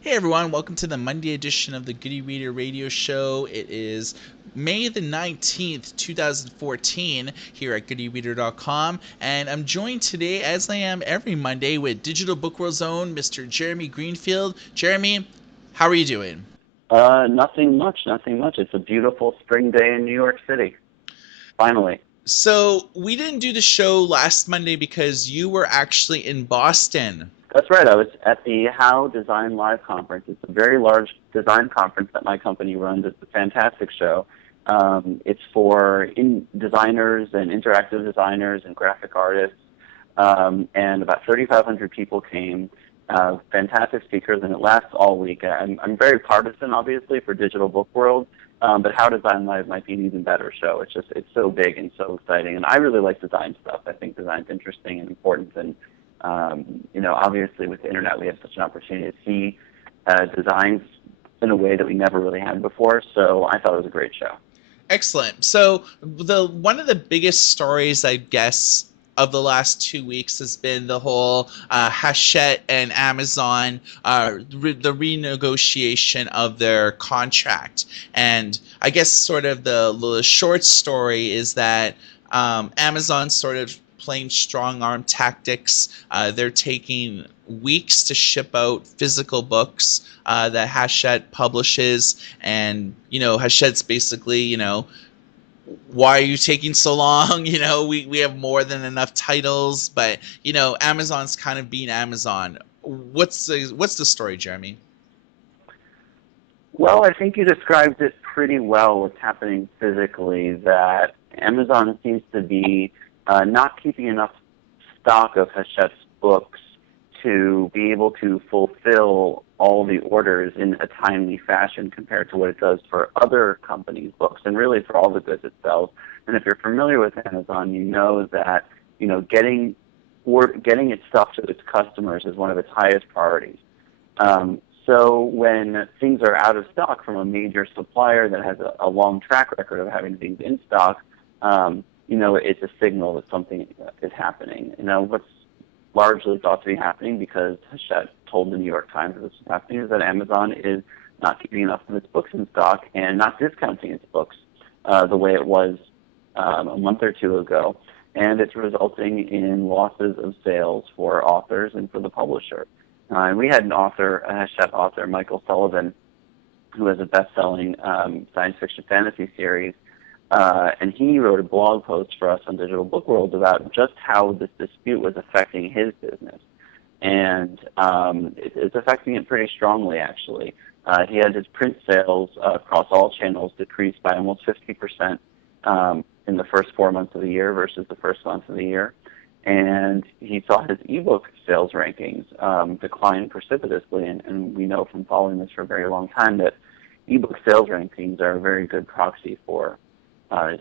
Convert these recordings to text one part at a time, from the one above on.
Hey everyone, welcome to the Monday edition of the Goody Reader Radio Show. It is May the 19th, 2014, here at goodyreader.com, and I'm joined today, as I am every Monday, with Digital Book World's own Mr. Jeremy Greenfield. Jeremy, how are you doing? Nothing much, nothing much. It's a beautiful spring day in New York City. Finally. So, we didn't do the show last Monday because you were actually in Boston. That's right. I was at the How Design Live conference. It's a very large design conference that my company runs. It's a fantastic show. It's for designers and interactive designers and graphic artists. And about 3,500 people came. Fantastic speakers, and it lasts all week. I'm very partisan, obviously, for Digital Book World, but How Design Live might be an even better show. It's so big and so exciting, and I really like design stuff. I think design's interesting and important, and obviously with the internet, we have such an opportunity to see designs in a way that we never really had before. So I thought it was a great show. Excellent. So the one of the biggest stories, I guess, of the last 2 weeks has been the whole Hachette and Amazon the renegotiation of their contract. And I guess sort of the short story is that Amazon sort of playing strong arm tactics. They're taking weeks to ship out physical books that Hachette publishes, and Hachette's basically, why are you taking so long? We have more than enough titles, but Amazon's kind of being Amazon. What's the story, Jeremy? Well, I think you described it pretty well. What's happening physically, that Amazon seems to be not keeping enough stock of Hachette's books to be able to fulfill all the orders in a timely fashion compared to what it does for other companies' books, and really for all the goods it sells. And if you're familiar with Amazon, you know that getting its stuff to its customers is one of its highest priorities. So when things are out of stock from a major supplier that has a long track record of having things in stock, it's a signal that something is happening. What's largely thought to be happening, because Hachette told the New York Times that this was happening, is that Amazon is not keeping enough of its books in stock and not discounting its books the way it was a month or two ago. And it's resulting in losses of sales for authors and for the publisher. And we had an author, a Hachette author, Michael Sullivan, who has a best-selling science fiction fantasy series, and he wrote a blog post for us on Digital Book World about just how this dispute was affecting his business. And it's affecting it pretty strongly, actually. He had his print sales across all channels decreased by almost 50% in the first 4 months of the year versus the first month of the year. And he saw his eBook sales rankings decline precipitously. And we know from following this for a very long time that eBook sales rankings are a very good proxy for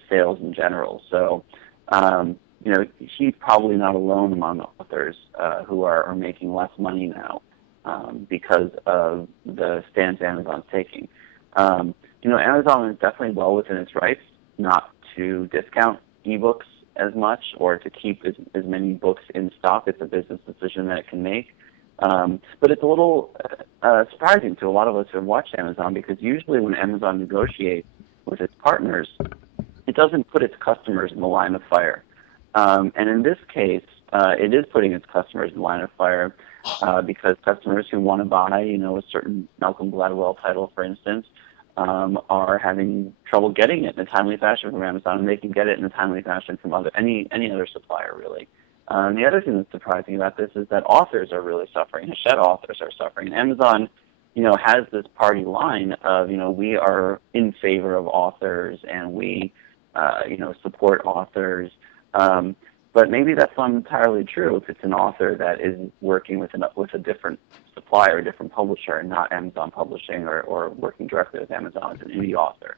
sales in general. So, he's probably not alone among authors who are making less money now because of the stance Amazon's taking. Amazon is definitely well within its rights not to discount ebooks as much or to keep as many books in stock. It's a business decision that it can make. But it's a little surprising to a lot of us who have watched Amazon, because usually when Amazon negotiates with its partners, it doesn't put its customers in the line of fire. And in this case, it is putting its customers in the line of fire because customers who want to buy, a certain Malcolm Gladwell title, for instance, are having trouble getting it in a timely fashion from Amazon, and they can get it in a timely fashion from any other supplier, really. The other thing that's surprising about this is that authors are really suffering. Hachette authors are suffering. Amazon, has this party line of, we are in favor of authors and we support authors. But maybe that's not entirely true if it's an author that is working with a different supplier, a different publisher, and not Amazon Publishing or working directly with Amazon as an indie author.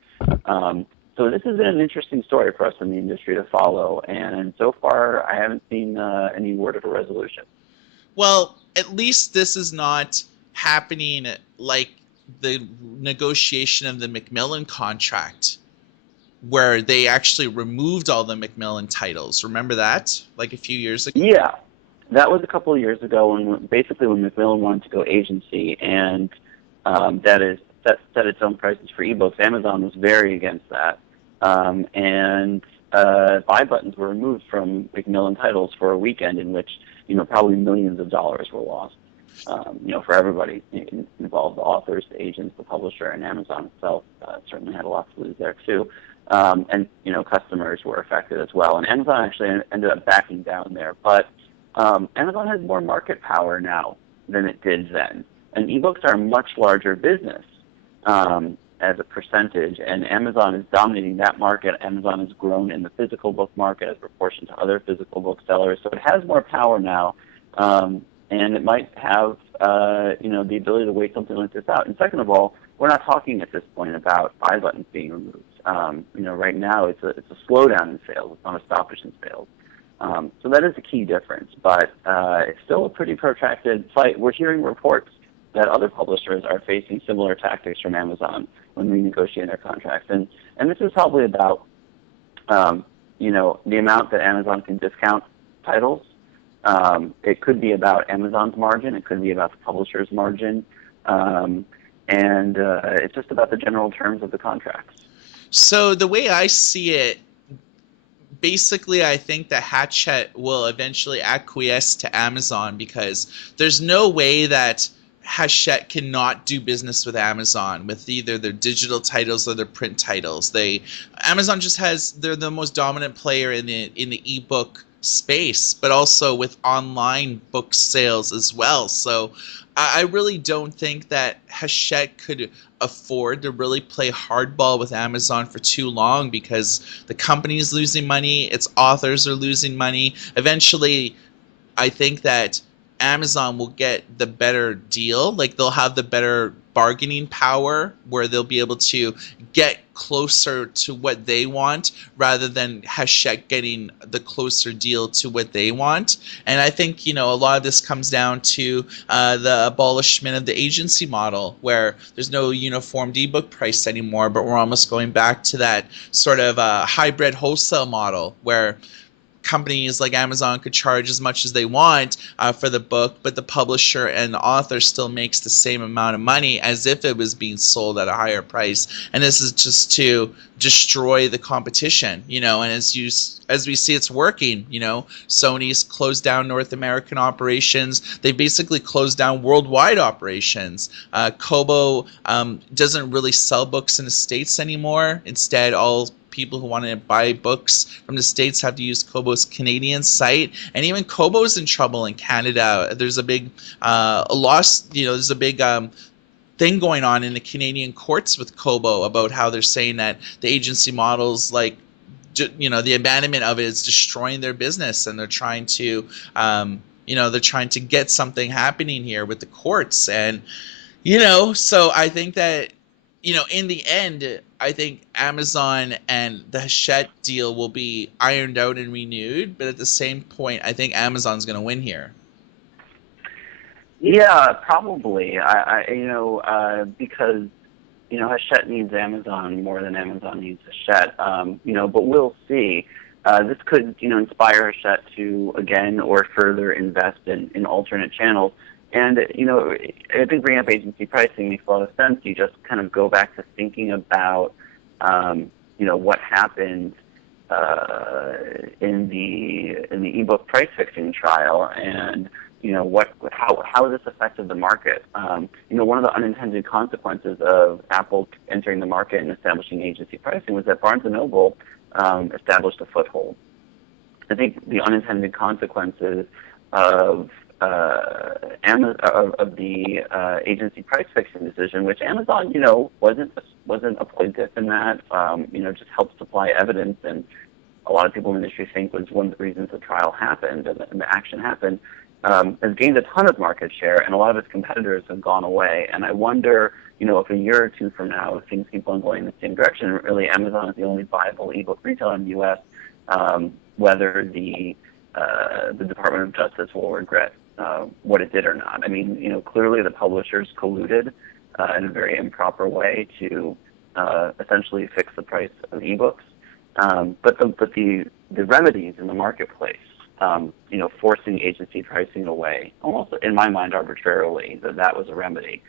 So this has been an interesting story for us in the industry to follow, and so far I haven't seen any word of a resolution. Well, at least this is not happening like the negotiation of the Macmillan contract, where they actually removed all the Macmillan titles. Remember that? Like a few years ago? Yeah, That was a couple of years ago when Macmillan wanted to go agency, and set its own prices for ebooks. Amazon was very against that, and buy buttons were removed from Macmillan titles for a weekend in which probably millions of dollars were lost. For everybody involved, the authors, the agents, the publisher, and Amazon itself certainly had a lot to lose there too. And customers were affected as well. And Amazon actually ended up backing down there. But Amazon has more market power now than it did then. And ebooks are a much larger business as a percentage, and Amazon is dominating that market. Amazon has grown in the physical book market as a proportion to other physical booksellers. So it has more power now, and it might have the ability to wait something like this out. And second of all, we're not talking at this point about buy buttons being removed. Right now it's a slowdown in sales. It's not a stoppage in sales. So that is a key difference, but it's still a pretty protracted fight. We're hearing reports that other publishers are facing similar tactics from Amazon when renegotiating their contracts. And this is probably about, the amount that Amazon can discount titles. It could be about Amazon's margin. It could be about the publisher's margin. And it's just about the general terms of the contracts. So the way I see it, basically, I think that Hachette will eventually acquiesce to Amazon, because there's no way that Hachette cannot do business with Amazon with either their digital titles or their print titles. Amazon just they're the most dominant player in the ebook space, but also with online book sales as well. So I really don't think that Hachette could afford to really play hardball with Amazon for too long, because the company is losing money, its authors are losing money. Eventually, I think that Amazon will get the better deal. Like, they'll have the better bargaining power where they'll be able to get closer to what they want rather than Hachette getting the closer deal to what they want. And I think, a lot of this comes down to the abolishment of the agency model, where there's no uniformed ebook price anymore, but we're almost going back to that sort of hybrid wholesale model where companies like Amazon could charge as much as they want for the book, but the publisher and the author still makes the same amount of money as if it was being sold at a higher price. And this is just to destroy the competition, and as we see, it's working. Sony's closed down North American operations. They basically closed down worldwide operations. Kobo doesn't really sell books in the States anymore. Instead, all people who want to buy books from the States have to use Kobo's Canadian site, and even Kobo's in trouble in Canada. There's a big there's a big thing going on in the Canadian courts with Kobo about how they're saying that the agency models, the abandonment of it is destroying their business, and they're trying to get something happening here with the courts. And so I think that in the end, I think Amazon and the Hachette deal will be ironed out and renewed, but at the same point, I think Amazon's going to win here. Yeah, probably. Because Hachette needs Amazon more than Amazon needs Hachette. But we'll see. This could inspire Hachette to again or further invest in alternate channels. And, I think bringing up agency pricing makes a lot of sense. You just kind of go back to thinking about, what happened in the ebook price fixing trial, and how this affected the market. One of the unintended consequences of Apple entering the market and establishing agency pricing was that Barnes & Noble established a foothold. I think the unintended consequences of the agency price fixing decision, which Amazon, wasn't a plaintiff in that, just helped supply evidence, and a lot of people in the industry think was one of the reasons the trial happened and the action happened, has gained a ton of market share, and a lot of its competitors have gone away. And I wonder, if a year or two from now, if things keep on going in the same direction, really Amazon is the only viable ebook retailer in the U.S., whether the Department of Justice will regret what it did or not. I mean, clearly the publishers colluded in a very improper way to essentially fix the price of ebooks. But the remedies in the marketplace forcing agency pricing away, almost in my mind arbitrarily, that was a remedy,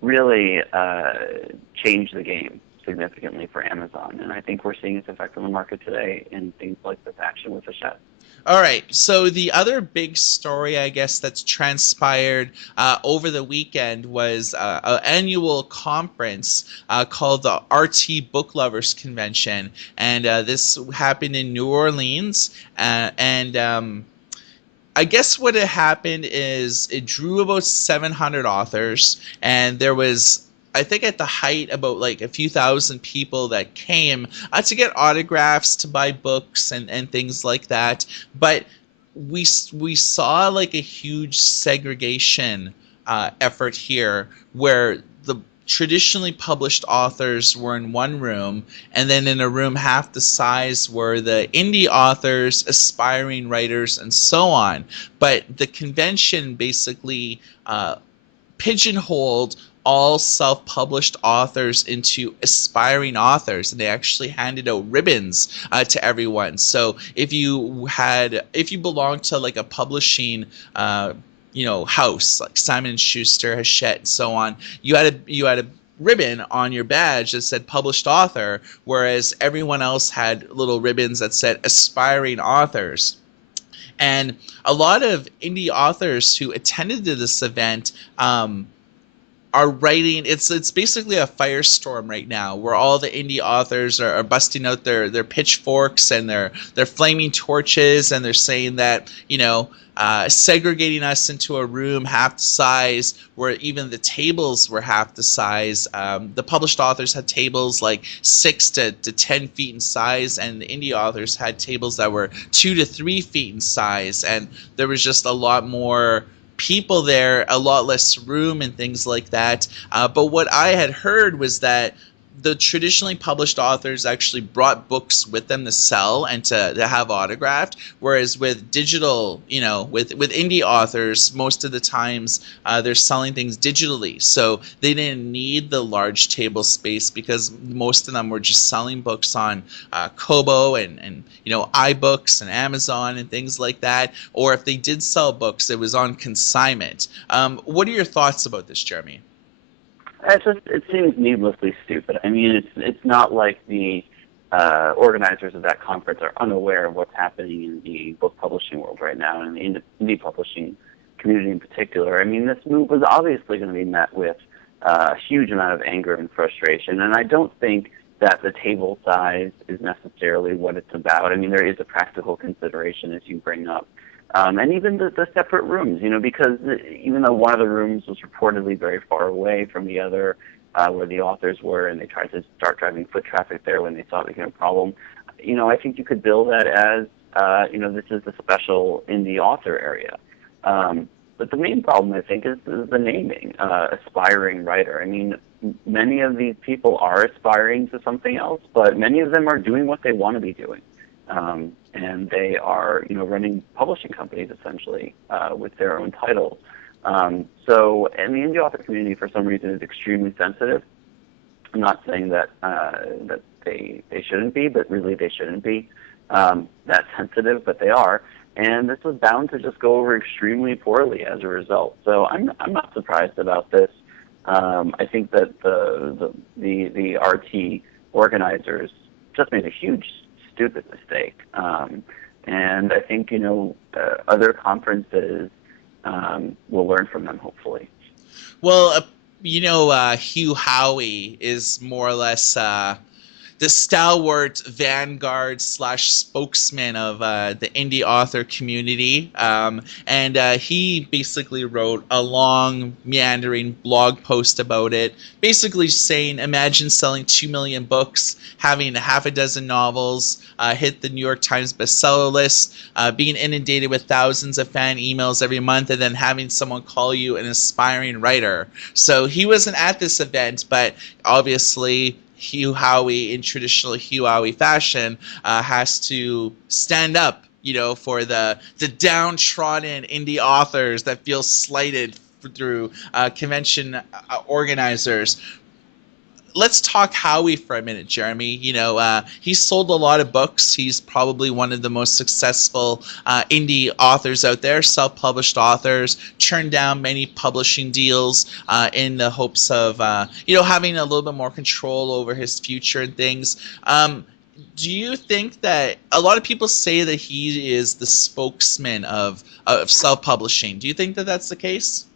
really changed the game significantly for Amazon. And I think we're seeing its effect on the market today in things like this action with Hachette. All right. So the other big story, I guess, that's transpired over the weekend was an annual conference called the RT BookLovers Convention, and this happened in New Orleans. And I guess what had happened is it drew about 700 authors, and there was, I think at the height, about like a few thousand people that came to get autographs, to buy books, and things like that. But we saw like a huge segregation effort here, where the traditionally published authors were in one room, and then in a room half the size were the indie authors, aspiring writers, and so on. But the convention basically pigeonholed all self-published authors into aspiring authors, and they actually handed out ribbons to everyone. So if you belonged to like a publishing house like Simon and Schuster, Hachette, and so on, you had a ribbon on your badge that said published author, whereas everyone else had little ribbons that said aspiring authors. And a lot of indie authors who attended to this event are writing. It's basically a firestorm right now, where all the indie authors are busting out their pitchforks and their flaming torches, and they're saying that segregating us into a room half the size, where even the tables were half the size. The published authors had tables like 6 to 10 feet in size, and the indie authors had tables that were 2 to 3 feet in size, and there was just a lot more people there, a lot less room, and things like that. But what I had heard was that the traditionally published authors actually brought books with them to sell and to have autographed, whereas with digital, with indie authors, most of the times they're selling things digitally, so they didn't need the large table space, because most of them were just selling books on Kobo and iBooks and Amazon and things like that, or if they did sell books, it was on consignment. What are your thoughts about this, Jeremy? It seems needlessly stupid. I mean, it's not like the organizers of that conference are unaware of what's happening in the book publishing world right now, and in the indie publishing community in particular. I mean, this move was obviously going to be met with a huge amount of anger and frustration, and I don't think that the table size is necessarily what it's about. I mean, there is a practical consideration, as you bring up. And even the separate rooms, because even though one of the rooms was reportedly very far away from the other, where the authors were, and they tried to start driving foot traffic there when they saw it became a problem, I think you could bill that as, this is the special indie author area. But the main problem, I think, is the naming, aspiring writer. I mean, many of these people are aspiring to something else, but many of them are doing what they want to be doing. And they are, running publishing companies essentially with their own titles. And the indie author community, for some reason, is extremely sensitive. I'm not saying that they shouldn't be, but really they shouldn't be that sensitive, but they are. And this was bound to just go over extremely poorly as a result. So I'm not surprised about this. I think that the RT organizers just made a huge stupid mistake. And I think, other conferences will learn from them, hopefully. Well, Hugh Howey is more or less the stalwart vanguard / spokesman of the indie author community. And he basically wrote a long, meandering blog post about it, basically saying, imagine selling 2 million books, having half a dozen novels, hit the New York Times bestseller list, being inundated with thousands of fan emails every month, and then having someone call you an aspiring writer. So he wasn't at this event, but obviously Hugh Howey, in traditional Hugh Howey fashion, has to stand up, for the downtrodden indie authors that feel slighted through convention organizers. let's talk Howey for a minute, Jeremy. He's sold a lot of books. He's probably one of the most successful indie authors out there, self-published authors, turned down many publishing deals in the hopes of, having a little bit more control over his future and things. Do you think that a lot of people say that he is the spokesman of self-publishing? Do you think that that's the case?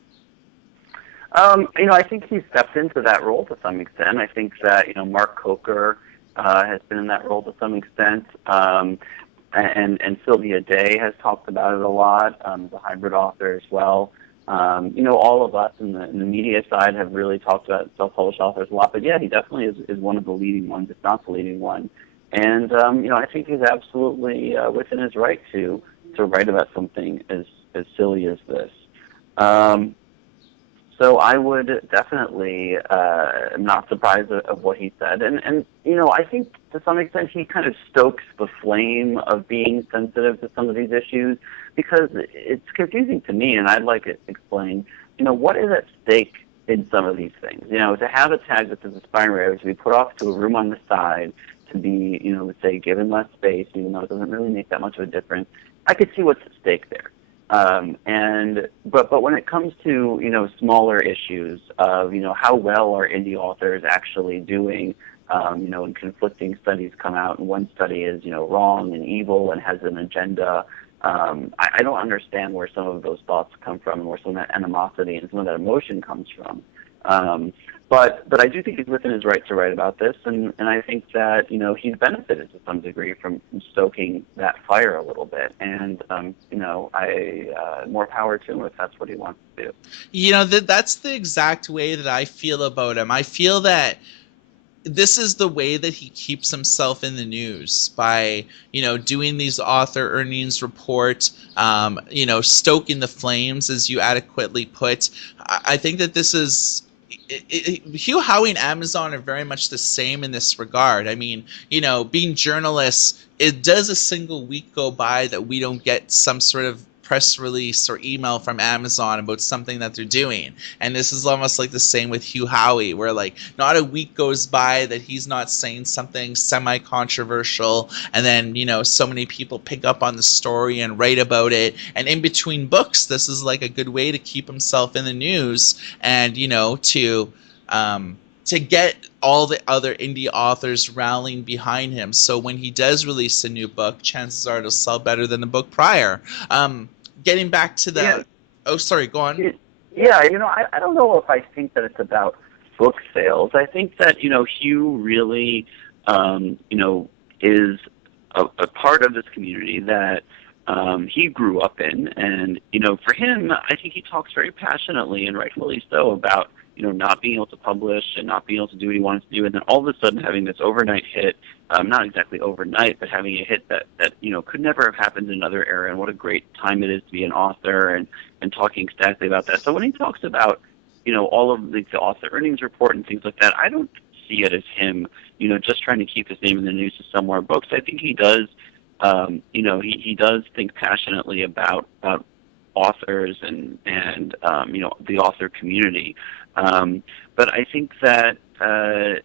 I think he stepped into that role to some extent. I think that, Mark Coker has been in that role to some extent. And Sylvia Day has talked about it a lot, the hybrid author as well. All of us in the media side have really talked about self-published authors a lot. But yeah, he definitely is one of the leading ones, if not the leading one. And, I think he's absolutely within his right to write about something as silly as this. So I would definitely not surprised of what he said. And I think to some extent he kind of stokes the flame of being sensitive to some of these issues because it's confusing to me, and I'd like it explained, what is at stake in some of these things? To have a tag that says aspiring writer to be put off to a room on the side, to be, let's say, given less space, even though it doesn't really make that much of a difference, I could see what's at stake there. But when it comes to smaller issues of how well are indie authors actually doing, and conflicting studies come out, and one study is wrong and evil and has an agenda. I don't understand where some of those thoughts come from, and where some of that animosity and some of that emotion comes from. But I do think he's within his right to write about this, and I think that he's benefited to some degree from stoking that fire a little bit, and more power to him if that's what he wants to do. That's the exact way that I feel about him. I feel that this is the way that he keeps himself in the news by doing these author earnings report, stoking the flames, as you adequately put. I think that this is. Hugh Howey and Amazon are very much the same in this regard. I mean, being journalists, it does a single week go by that we don't get some sort of press release or email from Amazon about something that they're doing. And this is almost like the same with Hugh Howey, where not a week goes by that he's not saying something semi-controversial, and then so many people pick up on the story and write about it. And in between books, this is like a good way to keep himself in the news and to get all the other indie authors rallying behind him. So when he does release a new book, chances are it'll sell better than the book prior. Getting back to the... Yeah. Oh, sorry, go on. Yeah, I don't know if I think that it's about book sales. I think that, Hugh really, is a part of this community that he grew up in. And, for him, I think he talks very passionately and rightfully so about not being able to publish and not being able to do what he wants to do, and then all of a sudden having this overnight hit, not exactly overnight, but having a hit that could never have happened in another era, and what a great time it is to be an author, and talking ecstatically about that. So when he talks about, all of the author earnings report and things like that, I don't see it as him, just trying to keep his name in the news to sell more books. I think he does, he does think passionately about authors and the author community. But I think that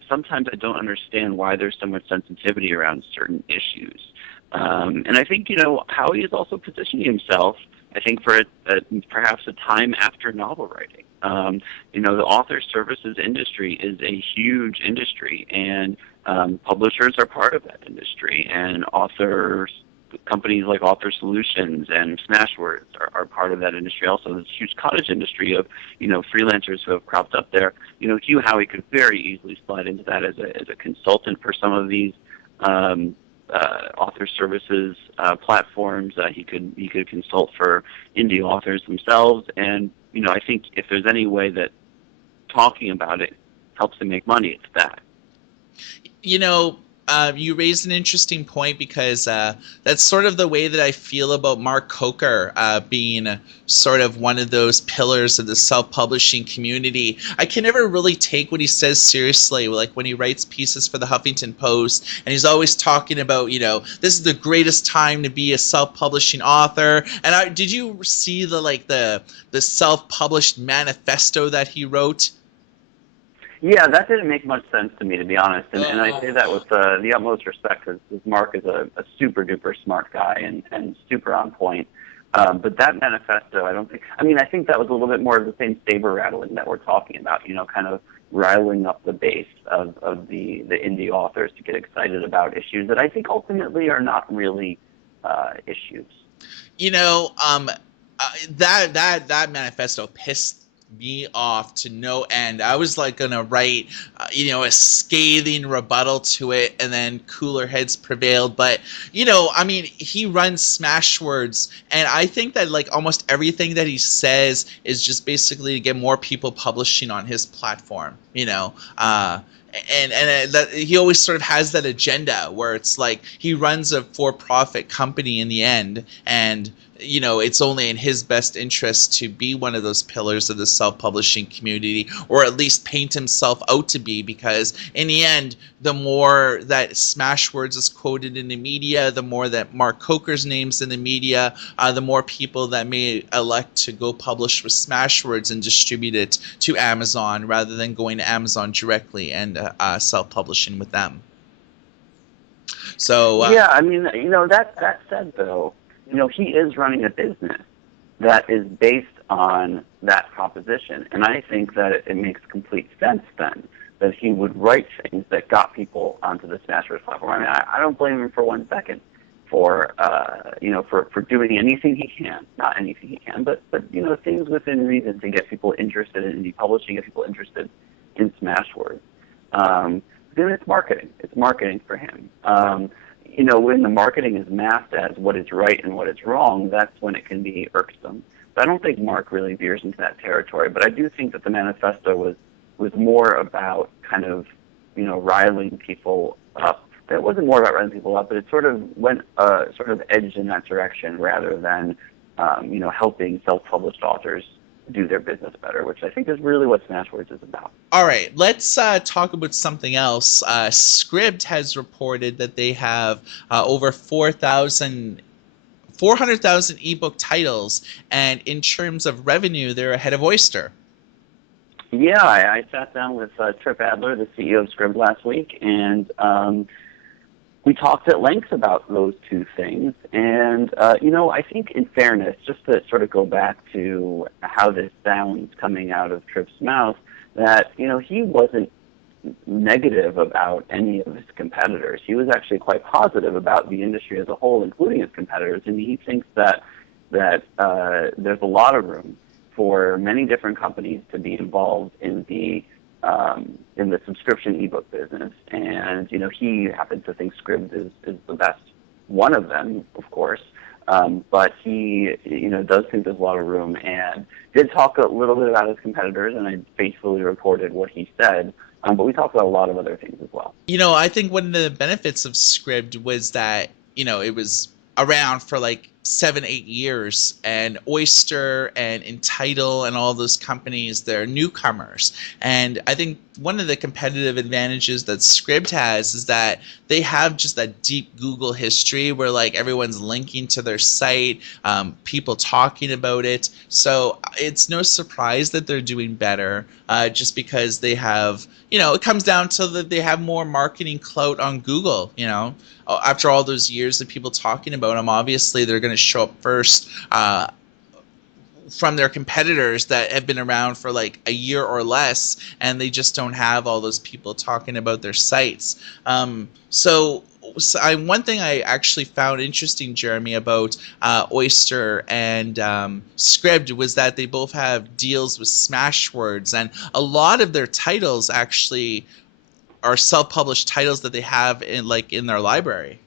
sometimes I don't understand why there's so much sensitivity around certain issues. And I think, Howey is also positioning himself, I think, for perhaps a time after novel writing. The author services industry is a huge industry, and publishers are part of that industry, and companies like Author Solutions and Smashwords are part of that industry also. There's a huge cottage industry of, freelancers who have cropped up there. Hugh Howey could very easily slide into that as a consultant for some of these author services platforms. He could consult for indie authors themselves. And, I think if there's any way that talking about it helps him make money, it's that. You raised an interesting point because that's sort of the way that I feel about Mark Coker being sort of one of those pillars of the self-publishing community. I can never really take what he says seriously, like when he writes pieces for the Huffington Post, and he's always talking about, this is the greatest time to be a self-publishing author. And did you see the self-published manifesto that he wrote? Yeah, that didn't make much sense to me, to be honest. And I say that with the utmost respect, because Mark is a super duper smart guy and super on point. But that manifesto, I think that was a little bit more of the same saber rattling that we're talking about, kind of riling up the base of the indie authors to get excited about issues that I think ultimately are not really issues. That manifesto pissed me off to no end. I was like gonna write, a scathing rebuttal to it, and then cooler heads prevailed. But he runs Smashwords, and I think that like almost everything that he says is just basically to get more people publishing on his platform. And that he always sort of has that agenda where it's like he runs a for-profit company in the end, and it's only in his best interest to be one of those pillars of the self-publishing community, or at least paint himself out to be, because in the end, the more that Smashwords is quoted in the media, the more that Mark Coker's name's in the media, the more people that may elect to go publish with Smashwords and distribute it to Amazon rather than going to Amazon directly and self-publishing with them. So yeah, that said though, he is running a business that is based on that proposition. And I think that it makes complete sense then that he would write things that got people onto the Smashwords platform. I don't blame him for 1 second for doing anything he can, not anything he can, but things within reason to get people interested in indie publishing, get people interested in Smashwords. Then it's marketing. It's marketing for him. When the marketing is masked as what is right and what is wrong, that's when it can be irksome. But I don't think Mark really veers into that territory. But I do think that the manifesto was more about kind of, riling people up. It wasn't more about riling people up, but it sort of went sort of edged in that direction rather than, helping self-published authors do their business better, which I think is really what Smashwords is about. All right, let's talk about something else. Scribd has reported that they have over 400,000 ebook titles, and in terms of revenue, they're ahead of Oyster. Yeah, I sat down with Trip Adler, the CEO of Scribd, last week, and we talked at length about those two things. And, I think in fairness, just to sort of go back to how this sounds coming out of Trip's mouth, that, he wasn't negative about any of his competitors. He was actually quite positive about the industry as a whole, including his competitors. And he thinks that there's a lot of room for many different companies to be involved in the subscription ebook business. And, he happens to think Scribd is the best one of them, of course. But he, does think there's a lot of room, and did talk a little bit about his competitors, and I faithfully reported what he said. But we talked about a lot of other things as well. I think one of the benefits of Scribd was that, it was around for like 7-8 years, and Oyster and Entitle and all those companies, they're newcomers. And I think one of the competitive advantages that Scribd has is that they have just that deep Google history where like everyone's linking to their site, people talking about it. So it's no surprise that they're doing better, just because they have, it comes down to that they have more marketing clout on Google. After all those years of people talking about them, obviously they're going to show up first from their competitors that have been around for like a year or less, and they just don't have all those people talking about their sites. So one thing I actually found interesting, Jeremy, about Oyster and Scribd was that they both have deals with Smashwords, and a lot of their titles actually are self-published titles that they have in their library.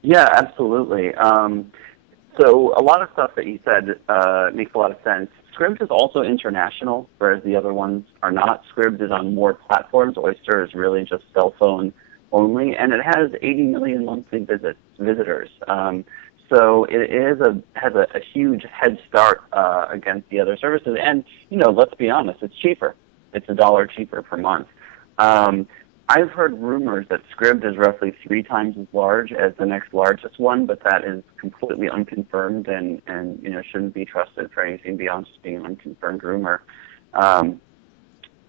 Yeah, absolutely. So a lot of stuff that you said makes a lot of sense. Scribd is also international, whereas the other ones are not. Scribd is on more platforms. Oyster is really just cell phone only, and it has 80 million monthly visitors. So it has a huge head start against the other services. And, let's be honest, it's cheaper. It's $1 cheaper per month. I've heard rumors that Scribd is roughly 3 times as large as the next largest one, but that is completely unconfirmed and shouldn't be trusted for anything beyond just being an unconfirmed rumor.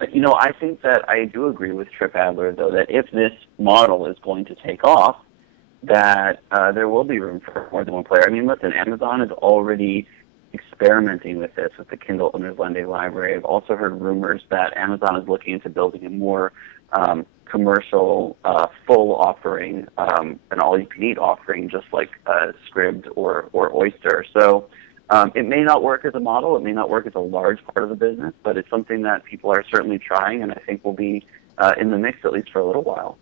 I think that I do agree with Trip Adler, though, that if this model is going to take off, that there will be room for more than one player. I mean, listen, Amazon is already experimenting with this with the Kindle Owners Lending Library. I've also heard rumors that Amazon is looking into building a more commercial, full offering, an all-you-can-eat offering, just like Scribd or Oyster. So it may not work as a model. It may not work as a large part of the business, but it's something that people are certainly trying, and I think will be in the mix at least for a little while.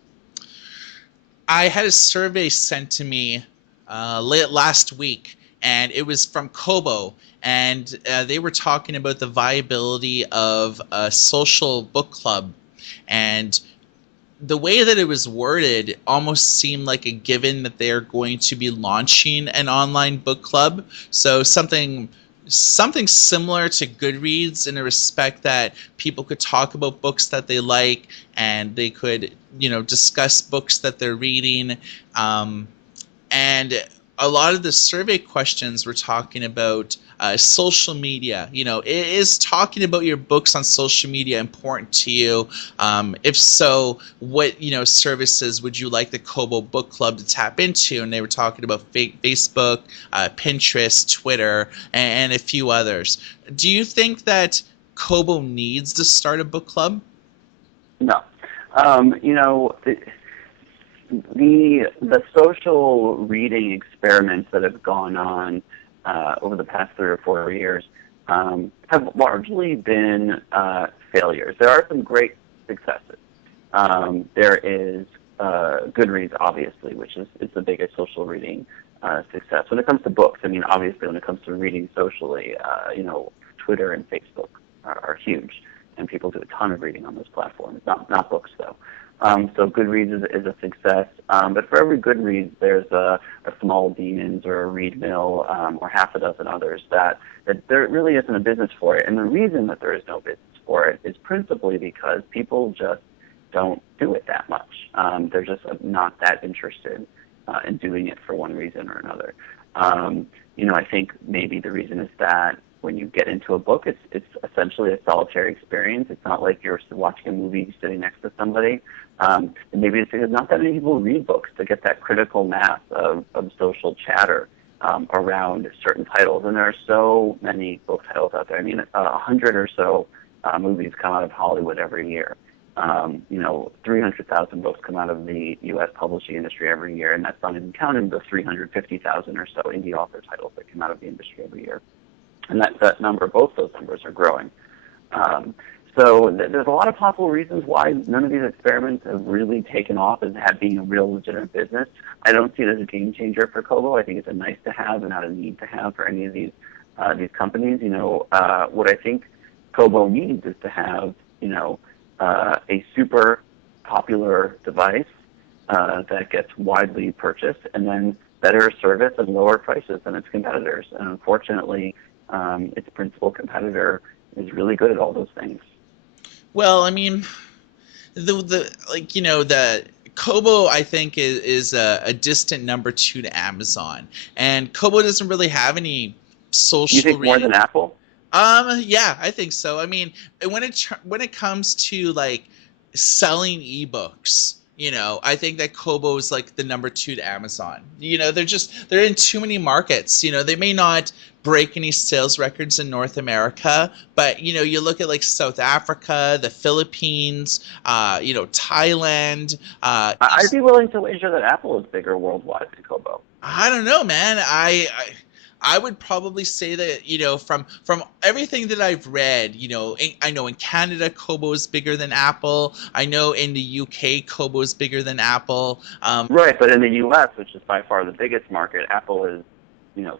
I had a survey sent to me late last week, and it was from Kobo, and they were talking about the viability of a social book club, and the way that it was worded almost seemed like a given that they are going to be launching an online book club. So something similar to Goodreads in a respect that people could talk about books that they like, and they could, discuss books that they're reading. And a lot of the survey questions were talking about social media. Is talking about your books on social media important to you? If so, what services would you like the Kobo Book Club to tap into? And they were talking about Facebook, Pinterest, Twitter, and a few others. Do you think that Kobo needs to start a book club? No. The social reading experiments that have gone on over the past 3 or 4 years have largely been failures. There are some great successes. There is Goodreads, obviously, which is the biggest social reading success. When it comes to books, I mean, obviously, when it comes to reading socially, Twitter and Facebook are huge, and people do a ton of reading on those platforms. Not books, though. So Goodreads is a success, but for every Goodreads, there's a Small Demons or a Read Mill or half a dozen others that there really isn't a business for it. And the reason that there is no business for it is principally because people just don't do it that much. They're just not that interested in doing it for one reason or another. I think maybe the reason is that when you get into a book, it's essentially a solitary experience. It's not like you're watching a movie sitting next to somebody. And maybe it's because not that many people read books to get that critical mass of social chatter around certain titles. And there are so many book titles out there. I mean, 100 or so movies come out of Hollywood every year. 300,000 books come out of the U.S. publishing industry every year, and that's not even counting the 350,000 or so indie author titles that come out of the industry every year. And that number, both those numbers are growing. So there's a lot of possible reasons why none of these experiments have really taken off as being a real legitimate business. I don't see it as a game changer for Kobo. I think it's a nice to have and not a need to have for any of these companies. What I think Kobo needs is to have a super popular device that gets widely purchased, and then better service and lower prices than its competitors. And unfortunately, its principal competitor is really good at all those things. Well, I mean, the Kobo, I think, is a distant number 2 to Amazon, and Kobo doesn't really have any social. You think more than Apple? Yeah, I think so. I mean, when it comes to like selling ebooks, I think that Kobo is like the number 2 to Amazon. They're in too many markets. They may not break any sales records in North America, but you look at like South Africa, the Philippines, Thailand. I'd be willing to wager that Apple is bigger worldwide than Kobo. I don't know, man. I would probably say that, from everything that I've read, I know in Canada, Kobo is bigger than Apple. I know in the UK, Kobo is bigger than Apple. Right, but in the U.S., which is by far the biggest market, Apple is,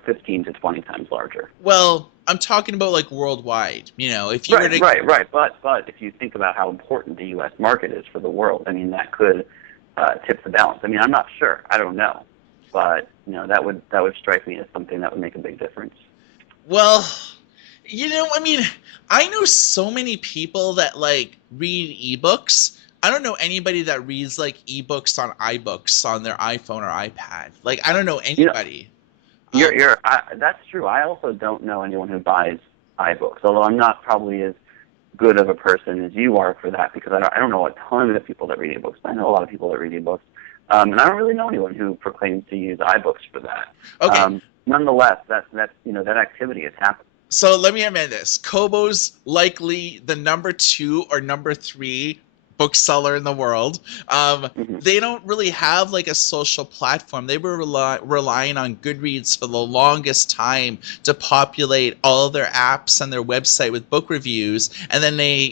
15 to 20 times larger. Well, I'm talking about like worldwide. If you Right. But if you think about how important the U.S. market is for the world, I mean, that could tip the balance. I mean, I'm not sure. I don't know. But that would strike me as something that would make a big difference. Well, I mean, I know so many people that like read ebooks. I don't know anybody that reads like ebooks on iBooks on their iPhone or iPad. Like, I don't know anybody. That's true. I also don't know anyone who buys iBooks, although I'm not probably as good of a person as you are for that, because I don't know a ton of people that read ebooks. I know a lot of people that read ebooks, and I don't really know anyone who proclaims to use iBooks for that. Okay. Nonetheless, that activity is happening. So let me amend this. Kobo's likely the number 2 or number 3 bookseller in the world. They don't really have like a social platform. They were relying on Goodreads for the longest time to populate all of their apps and their website with book reviews. And then they,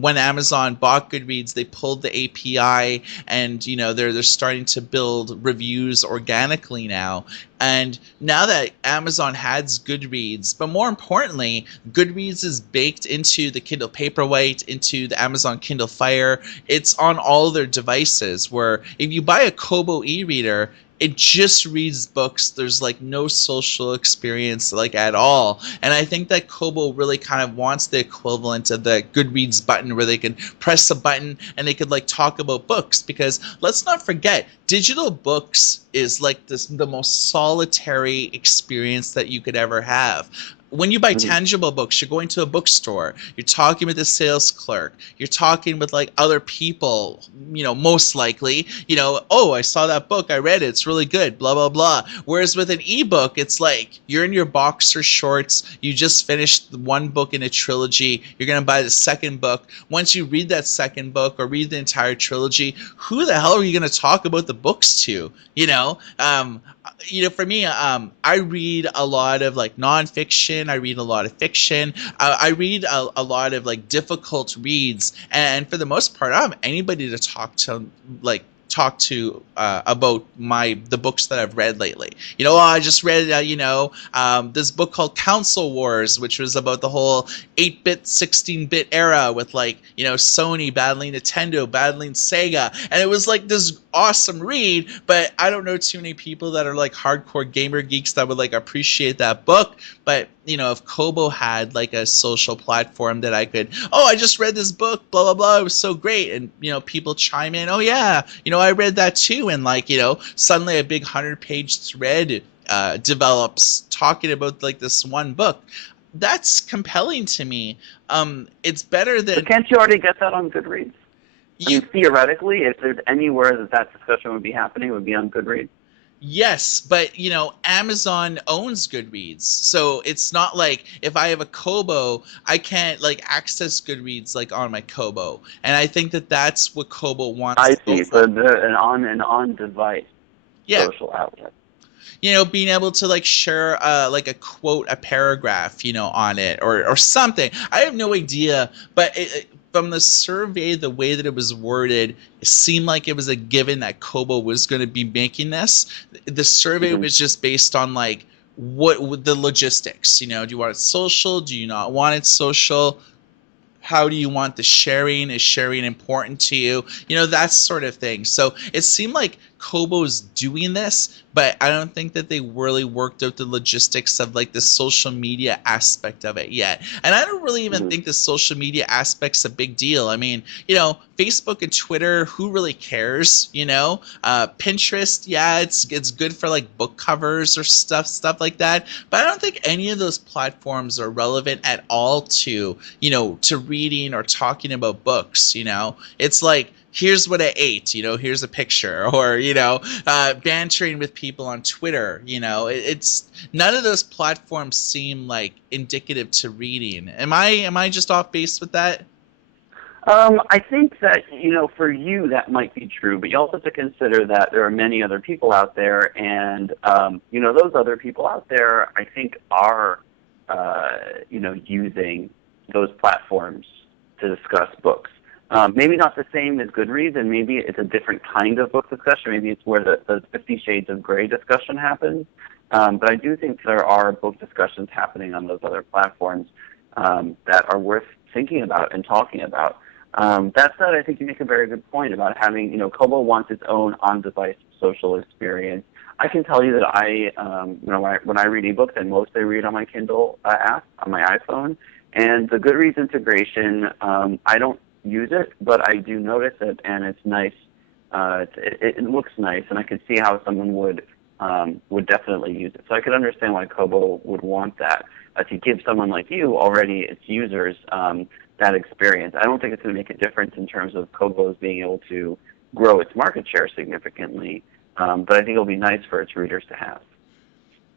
when Amazon bought Goodreads, they pulled the API, and they're starting to build reviews organically now. And now that Amazon has Goodreads, but more importantly, Goodreads is baked into the Kindle Paperwhite, into the Amazon Kindle Fire. It's on all their devices, where if you buy a Kobo e-reader, it just reads books. There's like no social experience like at all. And I think that Kobo really kind of wants the equivalent of the Goodreads button, where they can press a button and they could like talk about books, because let's not forget, digital books is like the most solitary experience that you could ever have. When you buy tangible books, you're going to a bookstore, you're talking with the sales clerk, you're talking with like other people, most likely, oh, I saw that book, I read it, it's really good, blah, blah, blah. Whereas with an ebook, it's like you're in your boxer shorts, you just finished one book in a trilogy, you're going to buy the second book. Once you read that second book or read the entire trilogy, who the hell are you going to talk about the books to? For me, I read a lot of like nonfiction. I read a lot of fiction. I read a lot of like difficult reads, and for the most part, I don't have anybody to talk to about the books that I've read lately. I just read this book called Council Wars, which was about the whole 8-bit, 16-bit era with Sony battling Nintendo, battling Sega, and it was like this awesome read. But I don't know too many people that are like hardcore gamer geeks that would like appreciate that book. But if Kobo had like a social platform that I could, I just read this book, blah blah blah, it was so great, and people chime in, oh yeah, I read that too, and suddenly a big 100-page thread develops talking about like this one book. That's compelling to me. It's better than. But can't you already get that on Goodreads? I mean, theoretically, if there's anywhere that discussion would be happening, it would be on Goodreads. Yes, but Amazon owns Goodreads, so it's not like if I have a Kobo, I can't like access Goodreads like on my Kobo, and I think that that's what Kobo wants. I see. So an on-device social outlet. Being able to like share like a quote, a paragraph, on it or something. I have no idea, but from the survey, the way that it was worded, it seemed like it was a given that Kobo was going to be making this. The survey was just based on like what the logistics. Do you want it social? Do you not want it social? How do you want the sharing? Is sharing important to you? That sort of thing. So it seemed like Kobo's doing this, but I don't think that they really worked out the logistics of like the social media aspect of it yet. And I don't really even think the social media aspect's a big deal. I mean, Facebook and Twitter, who really cares? Pinterest, yeah, it's good for like book covers or stuff like that. But I don't think any of those platforms are relevant at all to reading or talking about books. It's like, here's what I ate, here's a picture, or, bantering with people on Twitter, it's none of those platforms seem like indicative to reading. Am I just off base with that? I think that, for you that might be true, but you also have to consider that there are many other people out there, and, those other people out there, I think, are, using those platforms to discuss books. Maybe not the same as Goodreads, and maybe it's a different kind of book discussion. Maybe it's where the 50 Shades of Grey discussion happens. But I do think there are book discussions happening on those other platforms that are worth thinking about and talking about. That said, I think you make a very good point about having, Kobo wants its own on-device social experience. I can tell you that I, when I read ebooks, I mostly read on my Kindle app, on my iPhone, and the Goodreads integration, I don't use it, but I do notice it, and it's nice. It looks nice, and I could see how someone would definitely use it. So I could understand why Kobo would want that, to give someone like you already its users that experience. I don't think it's going to make a difference in terms of Kobo's being able to grow its market share significantly, but I think it'll be nice for its readers to have.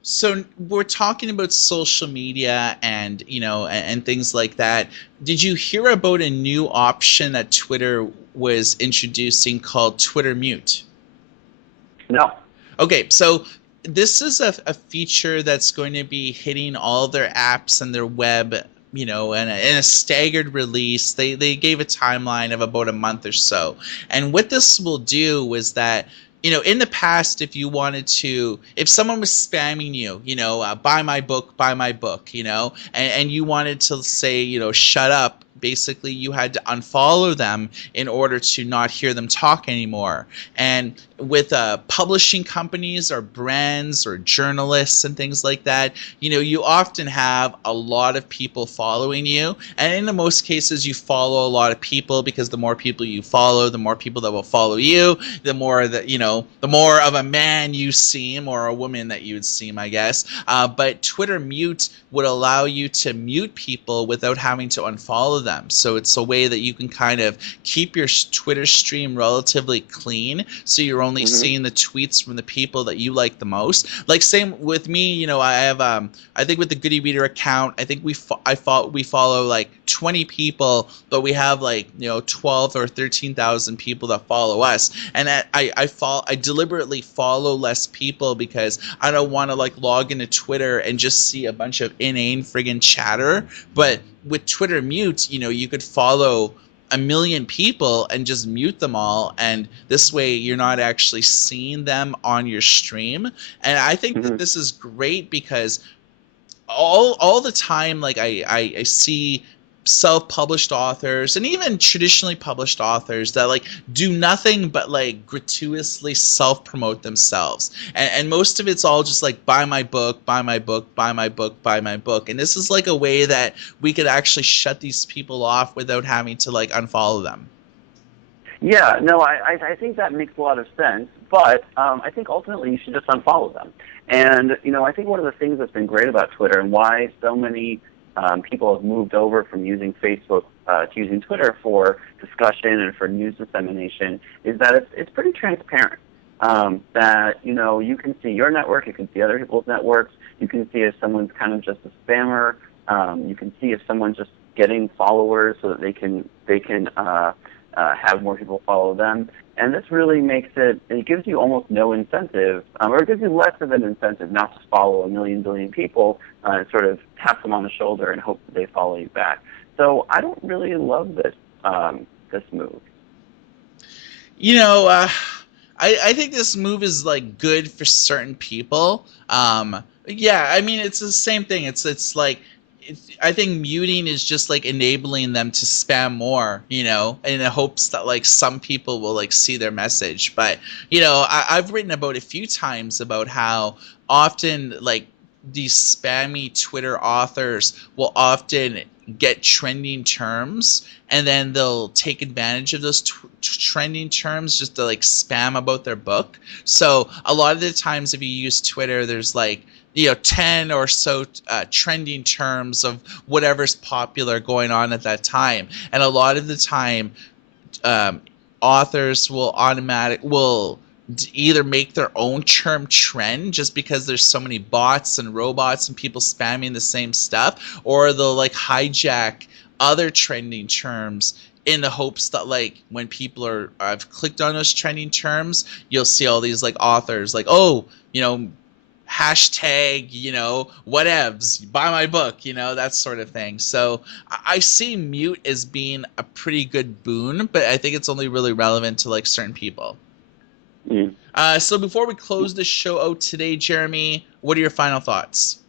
So we're talking about social media and and things like that. Did you hear about a new option that Twitter was introducing called Twitter Mute? No. Okay, so this is a feature that's going to be hitting all their apps and their web, in a staggered release. They gave a timeline of about a month or so. And what this will do is that, in the past, if someone was spamming you, buy my book, and you wanted to say, shut up, basically you had to unfollow them in order to not hear them talk anymore. And with publishing companies or brands or journalists and things like that, you often have a lot of people following you. And in the most cases, you follow a lot of people because the more people you follow, the more people that will follow you, the more that, the more of a man you seem, or a woman that you would seem, I guess. But Twitter Mute would allow you to mute people without having to unfollow them. So it's a way that you can kind of keep your Twitter stream relatively clean, so you're only seeing the tweets from the people that you like the most. Like, same with me, I have I think with the Goody Reader account, I think we follow like 20 people, but we have like 12 or 13,000 people that follow us. And I deliberately follow less people because I don't want to like log into Twitter and just see a bunch of inane friggin' chatter. But with Twitter Mute, you could follow a million people and just mute them all, and this way you're not actually seeing them on your stream. And I think that this is great because all the time, like I see self-published authors and even traditionally published authors that like do nothing but like gratuitously self-promote themselves, and most of it's all just like buy my book, buy my book, buy my book, buy my book. And this is like a way that we could actually shut these people off without having to like unfollow them. Yeah, no, I think that makes a lot of sense, but I think ultimately you should just unfollow them. And, I think one of the things that's been great about Twitter and why so many people have moved over from using Facebook to using Twitter for discussion and for news dissemination is that it's pretty transparent. That, you can see your network, you can see other people's networks, you can see if someone's kind of just a spammer, you can see if someone's just getting followers so that they can have more people follow them. And this really makes it gives you almost no incentive, or it gives you less of an incentive not to follow a million billion people and sort of tap them on the shoulder and hope that they follow you back. So I don't really love this move. I think this move is like good for certain people. Yeah, I mean, it's the same thing. It's like, I think muting is just like enabling them to spam more, in the hopes that like some people will like see their message. But I've written about a few times about how often like these spammy Twitter authors will often get trending terms, and then they'll take advantage of those trending terms just to like spam about their book. So a lot of the times if you use Twitter, there's like 10 or so trending terms of whatever's popular going on at that time. And a lot of the time, authors will either make their own term trend just because there's so many bots and robots and people spamming the same stuff, or they'll like hijack other trending terms in the hopes that like when people have clicked on those trending terms, you'll see all these like authors like, oh, hashtag, whatevs, buy my book, that sort of thing. So I see mute as being a pretty good boon, but I think it's only really relevant to like certain people. So before we close the show out today, Jeremy, what are your final thoughts?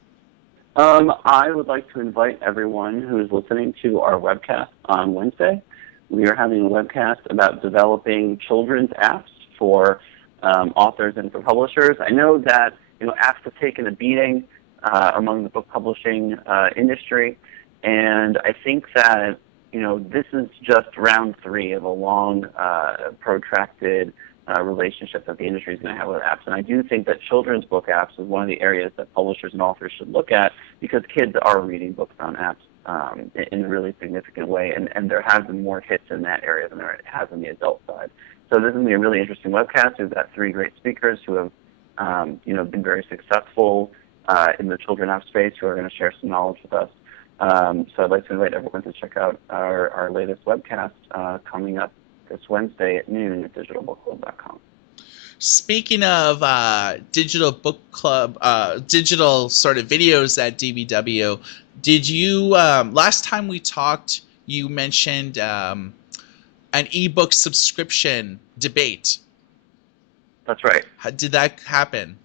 I would like to invite everyone who is listening to our webcast on Wednesday. We are having a webcast about developing children's apps for authors and for publishers. I know that apps have taken a beating among the book publishing industry, and I think that this is just round 3 of a long, protracted relationship that the industry is going to have with apps. And I do think that children's book apps is one of the areas that publishers and authors should look at because kids are reading books on apps. in a really significant way, and there have been more hits in that area than there has on the adult side. So this is going to be a really interesting webcast. We've got 3 great speakers who have been very successful in the children app space, who are going to share some knowledge with us. So I'd like to invite everyone to check out our latest webcast coming up this Wednesday at noon at digitalbookclub.com. Speaking of digital book club, digital sort of videos at DBW, did you, last time we talked, you mentioned an eBook subscription debate. That's right. Did that happen?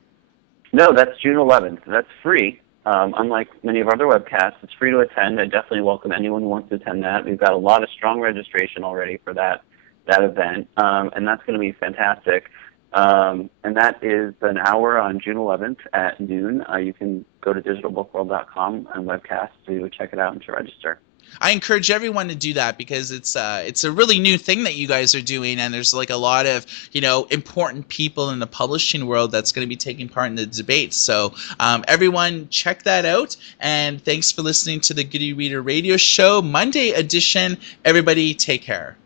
No, that's June 11th. That's free. Unlike many of our other webcasts, it's free to attend. I definitely welcome anyone who wants to attend that. We've got a lot of strong registration already for that event, and that's going to be fantastic. And that is an hour on June 11th at noon. You can go to digitalbookworld.com and webcast to check it out and to register. I encourage everyone to do that because it's a really new thing that you guys are doing, and there's like a lot of important people in the publishing world that's going to be taking part in the debate. So everyone check that out, and thanks for listening to the Goody Reader Radio Show Monday edition. Everybody take care.